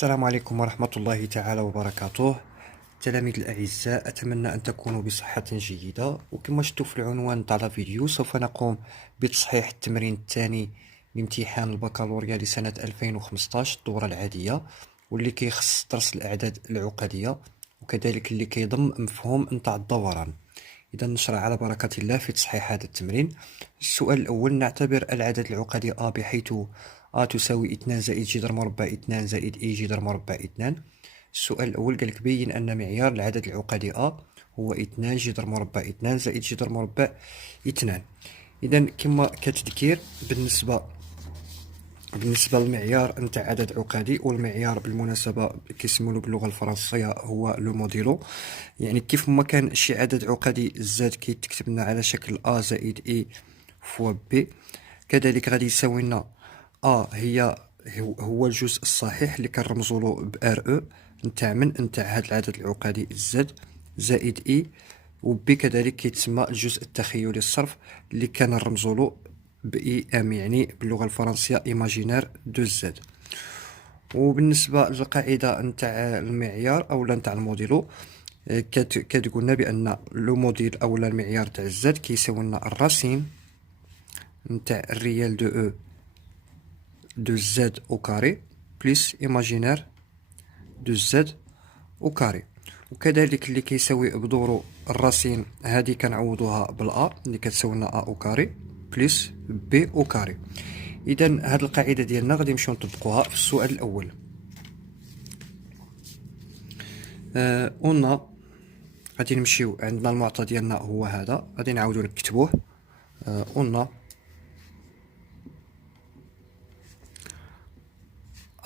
السلام عليكم ورحمة الله تعالى وبركاته. تلاميذ الأعزاء، أتمنى أن تكونوا بصحة جيدة. وكما شفتوا في العنوان تاع الفيديو، سوف نقوم بتصحيح التمرين الثاني لامتحان البكالوريا لسنة 2015 الدورة العادية، واللي كيخص درس الأعداد العقدية، وكذلك اللي كيضم مفهوم نتاع الدوران. إذا نشرع على بركة الله في تصحيح هذا التمرين. السؤال الأول: نعتبر العدد العقدي A بحيث A تساوي 2 زائد جذر مربع 2 زائد E جذر مربع 2. السؤال الأول قالك بين أن معيار العدد العقدي A هو 2 جذر مربع 2 زائد جذر مربع 2. إذا كما كتذكير بالنسبة للمعيار نتاع عدد عقدي، والمعيار بالمناسبة كيسمولو باللغة الفرنسية هو لو موديلو. يعني كيف ما كان شي عدد عقدي زاد كيتكتب لنا على شكل A زائد E فوا B، كذلك غادي يساوي لنا A هو الجزء الصحيح اللي كنرمزولو ب RE نتاع هاد العدد العقدي زاد زائد E، و B كذلك كيتسمى الجزء التخيلي الصرف اللي كنرمزولو ب EM، يعني باللغة الفرنسية إيماجينير دو زد. وبالنسبة للقاعدة نتاع المعيار أو نتاع الموديلو، كتقولنا بأن لو موديل أو المعيار تاع الزد كيساوي لنا الراسين نتاع الريال دو او دو زد او كاري بليس ايماجينير دو زد او كاري. وكذلك اللي كيساوي بدورو الراسين هذه كنعوضوها بالا اللي كتساوي لنا ا او كاري بليس بي او كاري. اذا هذه القاعده ديالنا غادي نمشيو نطبقوها في السؤال الاول. قلنا غادي نمشيو عندنا المعطى ديالنا هو هذا، غادي نعاودو نكتبوه. قلنا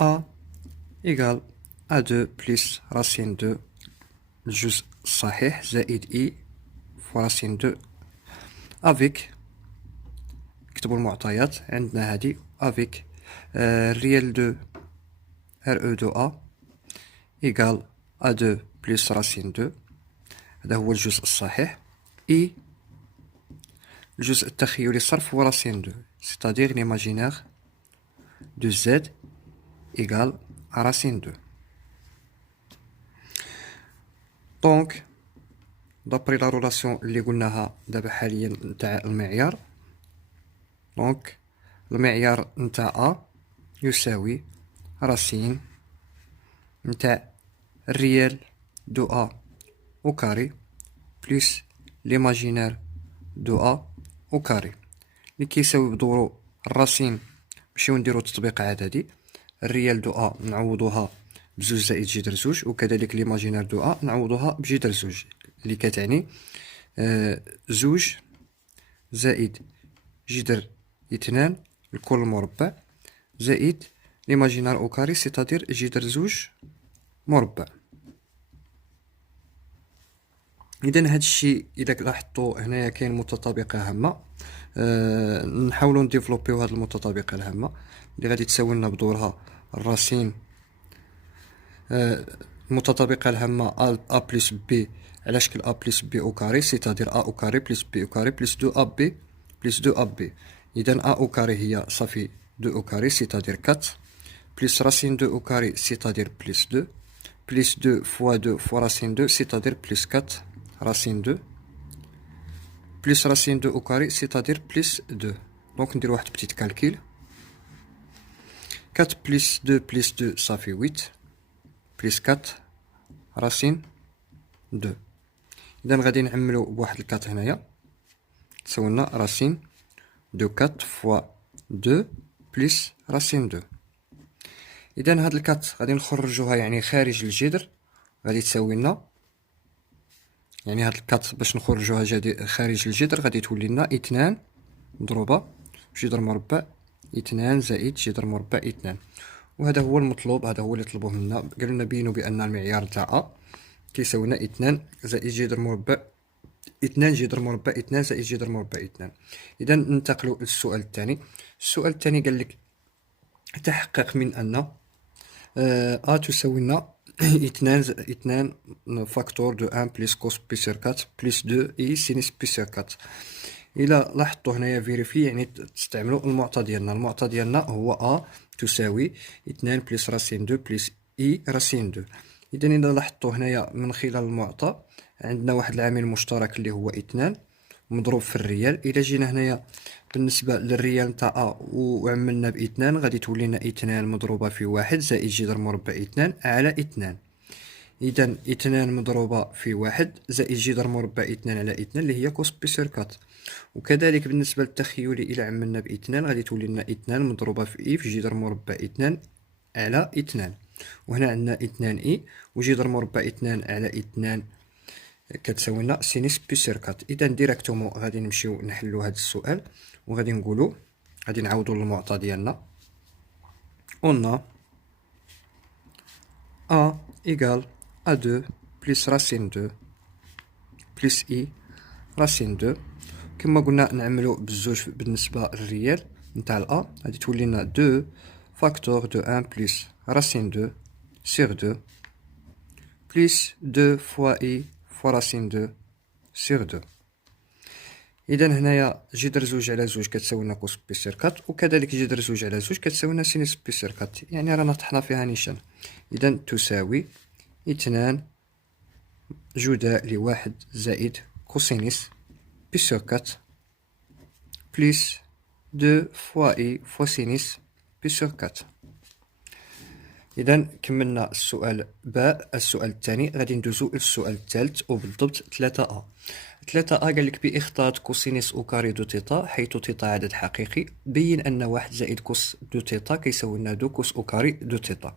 A égale A2 plus racine 2 الجزء الصحيح زائد E فوا راسين 2 avec، نكتبو المعطيات عندنا هادي avec ريال 2 RE2A égale A2 plus راسين 2، هذا هو الجزء الصحيح. E الجزء التخيلي الصرف هو راسين 2، c'est-à-dire l'imaginaire de Z égale à racine 2. دونك دابري لا رولاسيون اللي قلناها دابا حاليا نتاع المعيار، دونك المعيار نتاع A يساوي راسين نتاع الريال دو A او كاري بليس ليماجينير دو A او كاري، اللي كيساوي بدورو الراسين. نمشيو نديرو تطبيق عددي، الريال دو A نعوضوها بزوج زائد جذر زوج، وكذلك ليماجينير دو A نعوضوها بجذر زوج، اللي كتعني زوج زائد جذر 2 الكل مربع زائد ليماجينير او كاري سيتادير جذر زوج مربع. اذا هذا الشيء اذا لاحظتوا هنايا كاين متطابقه هامه، نحاولوا نديفلوبيو هذه المتطابقه الهامه اللي غادي تساوي لنا بدورها الراسين المتطابقه الهامه A بلس B على شكل A بلس B او كاري، سيتادير A او كاري بلس B او كاري بلس 2 AB بلس 2 AB. اذا A او كاري هي صافي 2 او كاري سيتادير 4 بلس راسين 2 او كاري سيتادير بلس 2 بلس 2 فوا 2 فوا راسين 2 سيتادير بلس 4 راسين 2 بلس راسين 2 او كاري سيتادير بلس 2. دونك ندير واحد بتيت كالكيل، 4 بلس 2 بلس 2 صافي 8 بلس 4 راسين 2. اذا غادي نعملو بواحد الكات هنايا تساوي لنا راسين دو 4 فوا 2 بلس راسين 2. اذا هاد الكات غادي نخرجوها يعني خارج الجذر، غادي تساوي لنا يعني هاد الكات باش نخرجوها خارج الجذر غادي تولي لنا 2 مضروبه بجذر مربع 2 زائد جذر مربع 2. وهذا هو المطلوب، هذا هو اللي طلبوه منا. قالوا لنا بينوا بان المعيار تاع A كيساوي لنا 2 زائد جذر مربع 2 جذر مربع 2 زائد جذر مربع 2. اذا ننتقلوا للسؤال الثاني. السؤال الثاني قال لك تحقق من ان A تساوي لنا 2 فاكتور دو 1 بلس كوس بي سور 4 بلس 2 اي سينيس بي سور 4. الى لاحظتوا هنايا فيريفي يعني تستعملوا المعطى ديالنا. المعطى ديالنا هو A تساوي 2 بلس راسين 2 بلس اي راسين دو. اذا اذا لاحظتوا هنايا من خلال المعطى عندنا واحد العامل مشترك اللي هو 2 مضروب في الريال. اذا جينا هنايا بالنسبه للريال نتاع ا وعملنا ب2 غادي تولي لنا 2 مضروبه في 1 زائد جذر مربع 2 على 2. إذا 2 مضروبة في 1 زائد جذر مربع 2 على 2 اللي هي كوس بي سور 4. وكذلك بالنسبة للتخيلي إلى عملنا ب2 غادي تولي لنا 2 مضروبة في إي في جذر مربع 2 على 2. وهنا عندنا 2 إي وجذر مربع 2 على 2 كتساوي لنا سينيس بي سور 4. إذا ديراكتومون غادي نمشيو نحلو هذا السؤال وغادي نقولو غادي نعاودو للمعطى ديالنا. On a A égale A2 plus racine 2 plus I racine 2. كما قلنا نعملو بالزوج بالنسبة للريال نتاع الأ غادي تولي لنا 2 فاكتور دو 1 بلس racine 2 sur 2 plus 2 fois I fois racine 2 sur 2. إذا هنايا جذر زوج على زوج كتساوي لنا كوس بي سير 4 وكذلك جذر زوج على زوج كتساوي لنا سينيس بي سير 4. يعني رانا طحنا فيها نيشان. إذا تساوي 2 جداء لواحد زائد كوسينيس بي سور 4 بلس 2 فوا إي فوا سينيس بي سور 4. إذا كملنا السؤال باء. السؤال الثاني غادي ندوزو للسؤال الثالث وبالضبط 3 أ. 3 أ قال لك بإخطاط كوسينيس أو كاري دو تيتا حيث تيتا عدد حقيقي بين أن 1 زائد كوس دو تيتا كيساوي لنا 2 كوس أو كاري دو تيتا.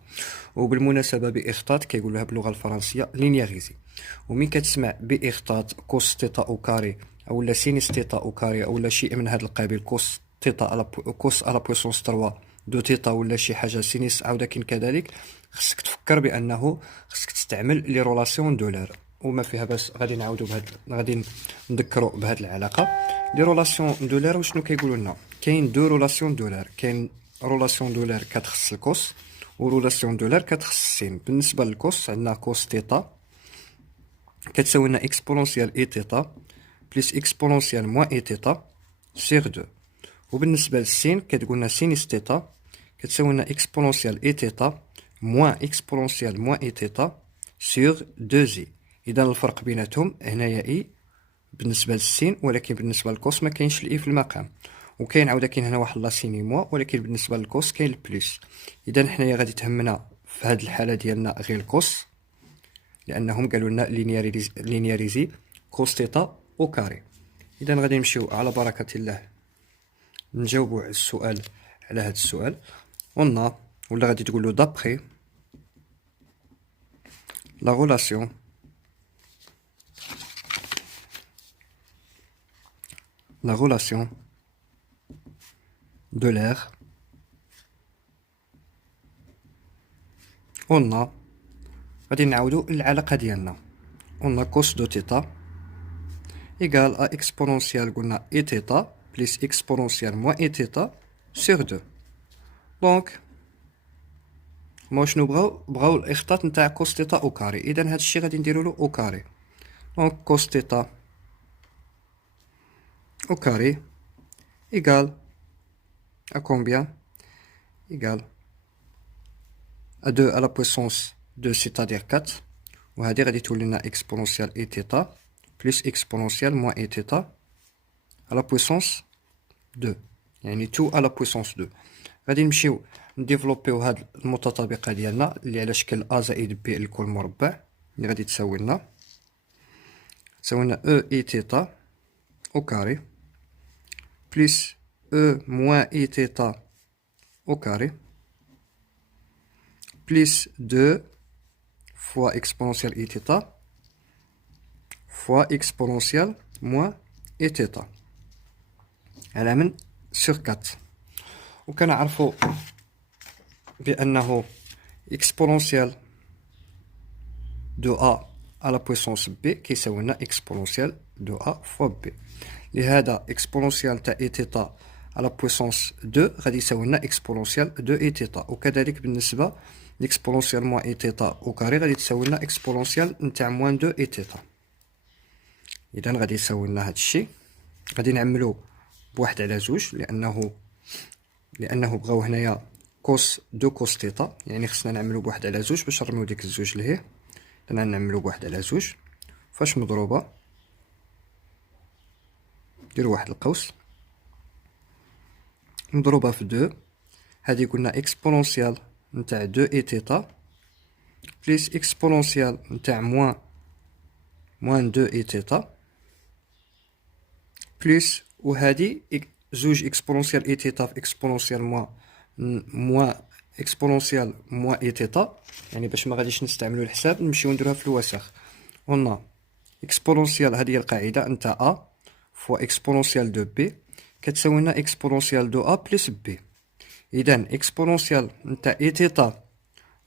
وبالمناسبة بإخطاط كيقولوها باللغة الفرنسية لينياريزي. ومن كتسمع بإخطاط كوس تيتا أو كاري أولا سينيس تيتا أو كاري أولا شيء من هذا القبيل كوس تيتا كوس على بويسونس 3 دو تيتا ولا شي حاجة سينيس عاودا كاين كذلك، خصك تفكر بأنه خصك تستعمل لي رولاسيون دولار وما فيها باس. غادي نعاودو غادي نذكروا بهاد العلاقة. لي رولاسيون دولار وشنو كيقولوا لنا؟ كاين دو رولاسيون دولار، كاين رولاسيون دولار كتخص الكوس ورولاسيون دولار كتخص السين. بالنسبة للكوس عندنا كوس تيتا كتساوي لنا اكسبونونسيال اي تيتا بلس اكسبونونسيال موان اي تيتا سيغ 2. وبالنسبة للسين كتقول لنا سينيس تيتا كتساوي لنا اكسبونونسيال اي تيتا موان اكسبونونسيال موان اي تيتا سيغ 2 زي. إذا الفرق بيناتهم هنايا اي بالنسبة للسين، ولكن بالنسبة للكوس ما كاينش الاي في المقام، وكاين عاودا كاين هنا واحد لا سيني موا، ولكن بالنسبة للكوس كاين البليس. إذا حنايا غادي تهمنا في هاد الحالة ديالنا غير الكوس لأنهم قالوا لنا لينياريزي كوس تيتا أو كاري. إذا غادي نمشيو على بركة الله نجاوبوا على السؤال على هذا السؤال. قلنا ولا غادي تقولوا دابخي لا غولاسيون de l'air قلنا غادي نعاودو العلاقة ديالنا. قلنا كوس دو تيتا إيكال أ إكسبونونسيال قلنا إي تيتا بليس إكسبونونسيال موان إي تيتا سيغ 2. دونك هما شنو بغاو الإخطاط نتاع كوس تيتا أو كاري. إذا هاد الشي غادي نديرولو أو كاري. دونك كوس تيتا أو كاري إيكال à combien égale à 2 à la puissance 2 c'est-à-dire 4 وهذه غادي تولي لنا exponentielle et θ plus exponentielle moins et θ à la puissance 2 يعني 2 à la puissance 2. غادي نمشيو نديفلوبيو هاد المتطابقة ديالنا اللي على شكل a زائد b لكل مربع اللي غادي تساوي لنا e et θ au carré plus e moins i θ au carré plus 2 fois exponentielle i θ fois exponentielle moins i θ على من sur 4. وكنعرفوا بأنه exponentielle de a à la puissance b كيساوي لنا exponentielle de a fois b. لهذا exponentielle تاع i θ على بويسونس 2 غادي يساوي لنا اكسبونونسيال 2 اي تيتا، وكذلك بالنسبه ليكسبونونسيال موان اي تيتا او كاري غادي تساوي لنا اكسبونونسيال نتاع موان 2 اي تيتا. اذا غادي يساوي لنا هذا الشيء. غادي نعملو بواحد على زوج لانه بغاو هنايا كوس دو كوس تيتا، يعني خصنا نعملو بواحد على زوج باش نرميو ديك الزوج لهيه، درنا نعملو بواحد على زوج فاش مضروبة نديرو واحد القوس مضروبة في دو، هادي قلنا اكسبونونسيال نتاع دو اي تيتا بليس اكسبونونسيال نتاع موان دو اي تيتا بليس وهادي زوج اكسبونونسيال اي تيتا في اكسبونونسيال موا اكسبونونسيال موا اي تيتا، يعني باش ما غاديش نستعملو الحساب نمشيو نديروها في الوسخ. قلنا اكسبونونسيال هذه هي القاعده نتاع ا فوا اكسبونونسيال دو بي كتساوي لنا اكسبونونسيال دو ا بلس بي. اذا اكسبونونسيال نتاع اي تيتا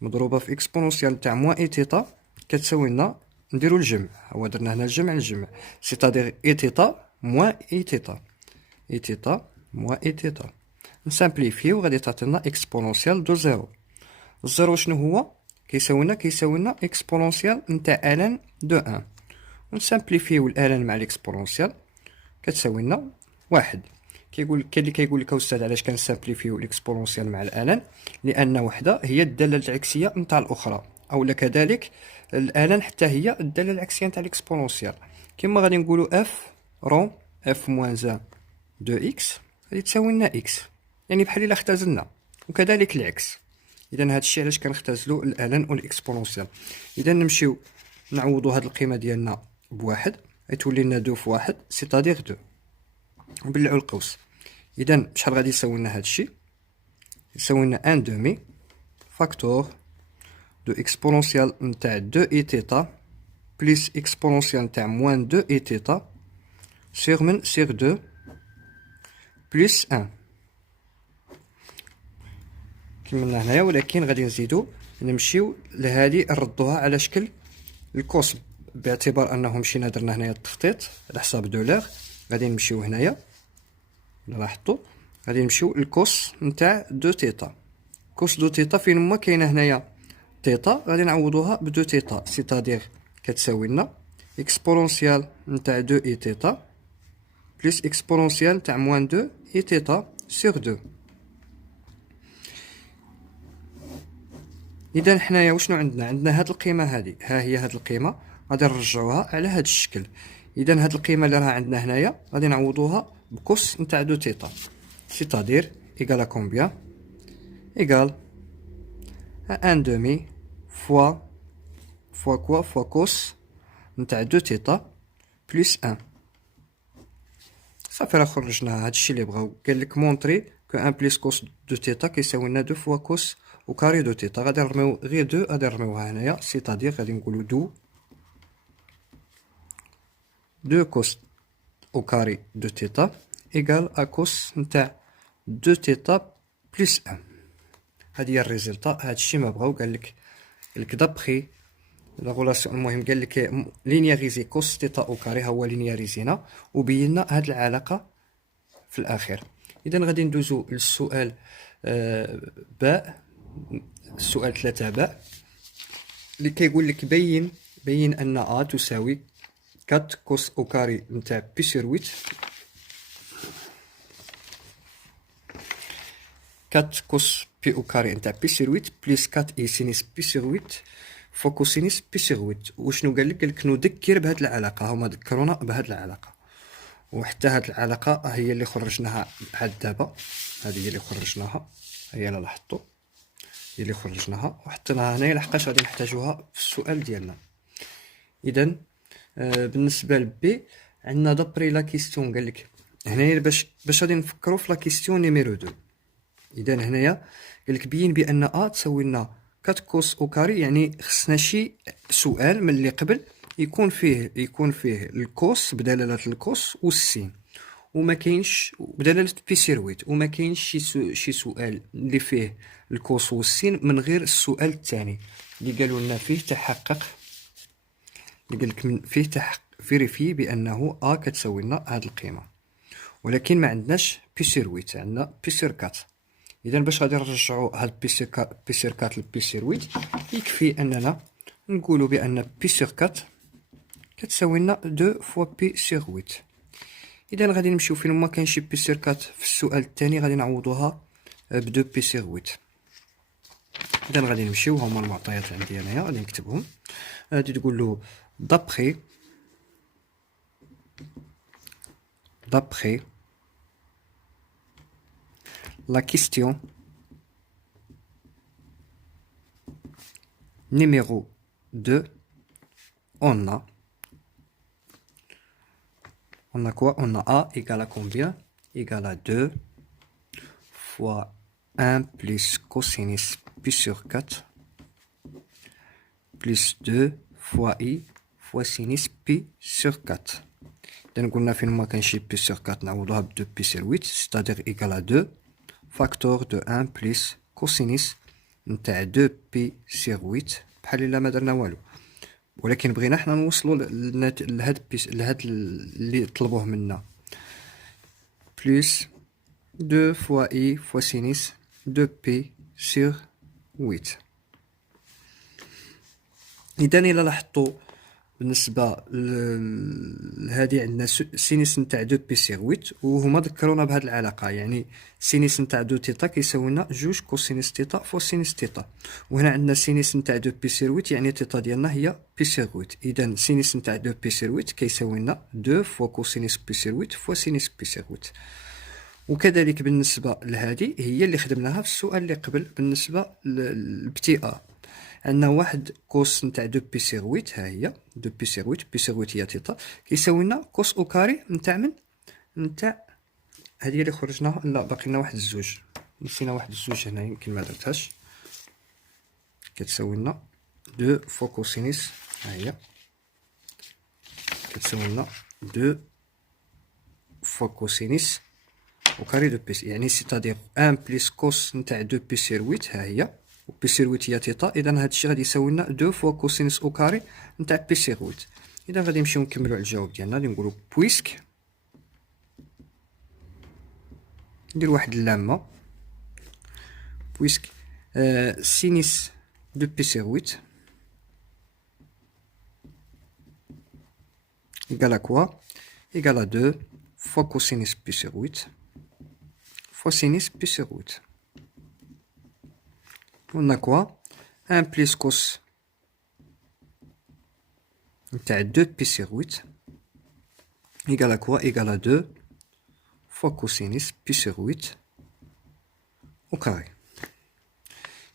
مضروبه في اكسبونونسيال نتاع موا اي تيتا كتساوي لنا نديرو الجمع، هو درنا هنا الجمع سيتادير اي تيتا موا اي تيتا، اي تيتا موا اي تيتا نسامبليفيو غادي تعطينا اكسبونونسيال دو زيرو. الزيرو شنو هو؟ كيساوي لنا اكسبونونسيال نتاع الان دو ان، ونسامبليفيو الالان مع الاكسبونونسيال كتساوي لنا واحد. كاين اللي كيقول لك استاذ علاش كنسامبليفيو الاكسبونونسيال مع الالان؟ لان وحده هي الداله العكسيه نتاع الاخرى، او كذلك الالان حتى هي الداله العكسيه نتاع الاكسبونونسيال. كما غادي نقولوا اف رون اف موان زان دو اكس غادي تساوي لنا اكس، يعني بحال الا اختزلنا، وكذلك العكس. اذا هذا الشيء علاش كنختزلوا الالان والاكسبونونسيال. اذا نمشيو نعوضوا هذه القيمه ديالنا بواحد غتولي لنا دو في واحد سيتادير دو، ونبلعوا القوس. اذا شحال غادي يساوي لنا هذا الشيء؟ يساوي لنا ان دومي فاكتور دو اكسبونونسيال نتاع دو اي تيتا بليس اكسبونونسيال نتاع موان دو اي تيتا سيغ من سيغ دو بليس ان كملنا هنايا. ولكن غادي نزيدو نمشيو لهادي نردوها على شكل الكوس، باعتبار انه مشينا درنا هنايا التخطيط على حساب دولار. غادي نمشيو هنايا نلاحظوا غادي نمشيو للكوس نتاع دو تيتا. كوس دو تيتا فين ما كاينه هنايا تيتا غادي نعوضوها بدو تيتا، سيتادير كتساوي لنا اكسبونونسيال نتاع دو اي تيتا بلس اكسبونونسيال نتاع موان دو اي تيتا سيغ دو. اذا حنايا وشنو عندنا هاد القيمه هادي، ها هي هاد القيمه غادي نرجعوها على هاد الشكل. اذا هاد القيمه اللي راه عندنا هنايا غادي نعوضوها بكوس نتاع دو تيتا، سيتادير ايغال ا كومبيان؟ ايغال ان دومي فوا كوا فوا كوس نتاع دو تيتا بلس ان. صافي راه خرجنا هادشي اللي بغاو. قال لك مونطري كو ان بلس كوس دو تيتا كيساوي لنا دو فوا كوس وكاري دو تيتا. غادي نرميو غير دو، غادي نرميوها هنايا، سيتادير غادي نقولو دو كوس او كاري دو تيتا ايغال ا كوس نتاع دو تيتا بلس ان. هادي هي الريزلطا، هادشي ما بغاو. قال لك دابخي لا غولاسيون، المهم قال لك لينياريزي كوس تيتا او كاري، هو لينياريزينا وبينا هاد العلاقه في الاخير. اذا غادي ندوزو للسؤال باء، السؤال 3 باء، اللي كيقول لك بين ان ا تساوي 4 كوس او كاري نتاع بي سير 8 4 كوس بي او كاري نتاع بي سير 8 بليس 4 اي سينيس بي سير 8 فوا كوسينيس بي سير 8. وشنو قال لك نذكر بهاد العلاقه، هما ذكرونا بهاد العلاقه، وحتى هاد العلاقه هي اللي خرجناها عاد دابا. هذه هي اللي خرجناها، هي اللي لاحظتوا هي اللي خرجناها وحطيناها هنايا لحقاش غادي نحتاجوها في السؤال ديالنا. اذا بالنسبه لبي عندنا دابري لا كيستيون، قال لك هنايا باش غادي نفكروا في لا كيستيون نيميرو 2. اذا هنايا قال لك بين بان ا تساوي لنا 4 كوس او كاري، يعني خصنا شي سؤال من اللي قبل يكون فيه الكوس بدلاله الكوس والسين، وما كاينش بدلاله بي سير 8، وما كاينش شي سؤال اللي فيه الكوس والسين من غير السؤال الثاني اللي قالوا لنا فيه تحقق، اللي قال لك فيه تحقق فيريفي بانه ا كتساوي لنا هذه القيمه. ولكن ما عندناش بي سير 8، عندنا بي سير 4. اذا باش غادي نرجعوا هاد بي سير 4 لبي سير 8 يكفي اننا نقولوا بان بي سير 4 كتساوي لنا 2 فوا بي سير 8. اذا غادي نمشيو فين ما كاين شي بي سير 4 في السؤال الثاني غادي نعوضوها ب 2 بي سير 8. إذا غادي نمشيو، هما المعطيات عندي أنايا غادي نكتبهم. غادي تقول له d'après la question numéro 2, on a quoi? On a A égale à combien? Égale à 2 fois 1 plus cosinus pi sur 4 plus 2 fois I fois sinus pi sur 4. إذا قلنا فين ما كان شي بي سور 4 نعوضوها ب 2 بي سور 8 c'est-à-dire égal à 2 فاكتور دو 1 بلس كوسينيس نتاع 2 بي سور 8 بحال الا ما درنا والو، ولكن بغينا حنا نوصلوا لهاد اللي طلبوه منا بلس 2 فوا اي فوا سينيس 2 بي سور 8. اذا الى لاحظتوا بالنسبه لهذه عندنا سينيس نتاع 2 بي سير 8 وهما ذكرونا بهذه العلاقه، يعني سينيس نتاع 2 تيتا كيساوي لنا 2 كوسينيس تيتا فوا سينيس تيتا، وهنا عندنا سينيس نتاع 2 بي سير 8 يعني تيتا ديالنا هي بي سير 8. اذا سينيس نتاع 2 بي سير 8 كيساوي لنا 2 فوا كوسينيس بي سير 8 فوا سينيس بي سير 8. وكذلك بالنسبه لهذه هي اللي خدمناها في السؤال اللي قبل بالنسبه للبتي ا، عندنا واحد كوس نتاع 2 بي سير 8 ها هي 2 بي سير 8 بي سير 8 هي تيتا كيساوي لنا كوس او كاري نتاع من نتاع هذه اللي خرجناها. لا باقي لنا واحد الزوج، نسينا واحد الزوج هنا يمكن ما درتهاش، كتساوي لنا 2 فوا كوسينيس ها هي كتساوي لنا 2 فوا كوسينيس او كاري دو بي، يعني سيتادير 1 بلس كوس نتاع 2 بي سير 8 ها هي بي سير 8 هي تيتا. اذا هذا الشيء غادي يساوي لنا 2 فوا كوسينوس او كاري نتاع بي سير 8. اذا غادي نمشيو نكملوا على الجواب ديالنا، غادي نقولوا بويسك ندير واحد اللامه بويسك سينيس دو بي سير 8 ايغال ا كوا؟ ايغال ا 2 فوا كوسينوس بي سير 8 فوا سينيس بي سير 8. On a quoi? 1 plus cos نتاع 2 بي سير 8 égale à quoi? Égale à 2 fois cosinus بي سير 8 au carré.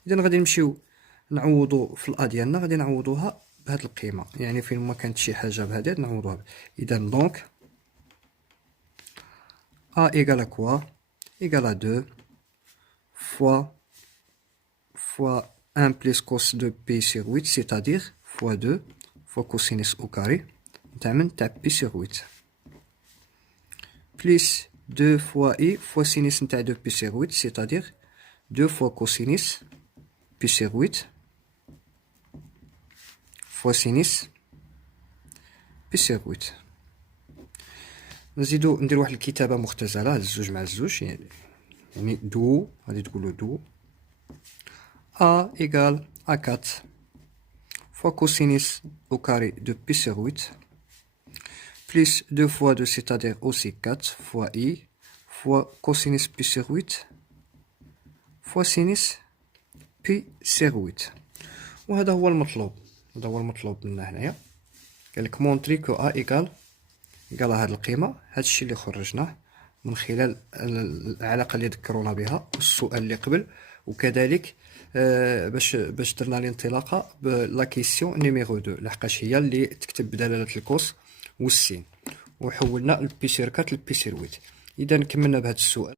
إذا غادي نمشيو نعوضو في الأ ديالنا، غادي نعوضوها بهاد القيمة، يعني فين ما كانت شي حاجة بهادي نعوضوها. إذا دونك A égale à quoi? Égale à 2 fois 1 plus cos de pi sur 8, c'est-à-dire fois 2 fois cosinus au carré نتاع pi sur 8 plus 2 fois i fois sinus نتاع 2 pi sur 8, c'est-à-dire 2 fois cosinus pi sur 8 fois sinus pi sur 8. نزيدو ندير واحد الكتابة مختزلة هاد الزوج مع الزوج، يعني دو غادي تقولو دو A égale à 4 fois cosinus au carré de pi sur 8 plus 2 fois 2, c'est-à-dire aussi 4 fois i fois cosinus pi sur 8 fois sinus pi sur 8. وهذا هو المطلوب، هذا هو المطلوب منا هنايا. قالك مونطري كو A égale هاد القيمة، هاد الشيء اللي خرجناه من خلال العلاقة اللي ذكرونا بها والسؤال اللي قبل، وكذلك باش درنا الانطلاقه بلا كيسيون نيميرو 2 لحقاش هي اللي تكتب بدلاله الكوس والسين، وحولنا البي سير 4 للبي سير 8. اذا كملنا بهذا السؤال.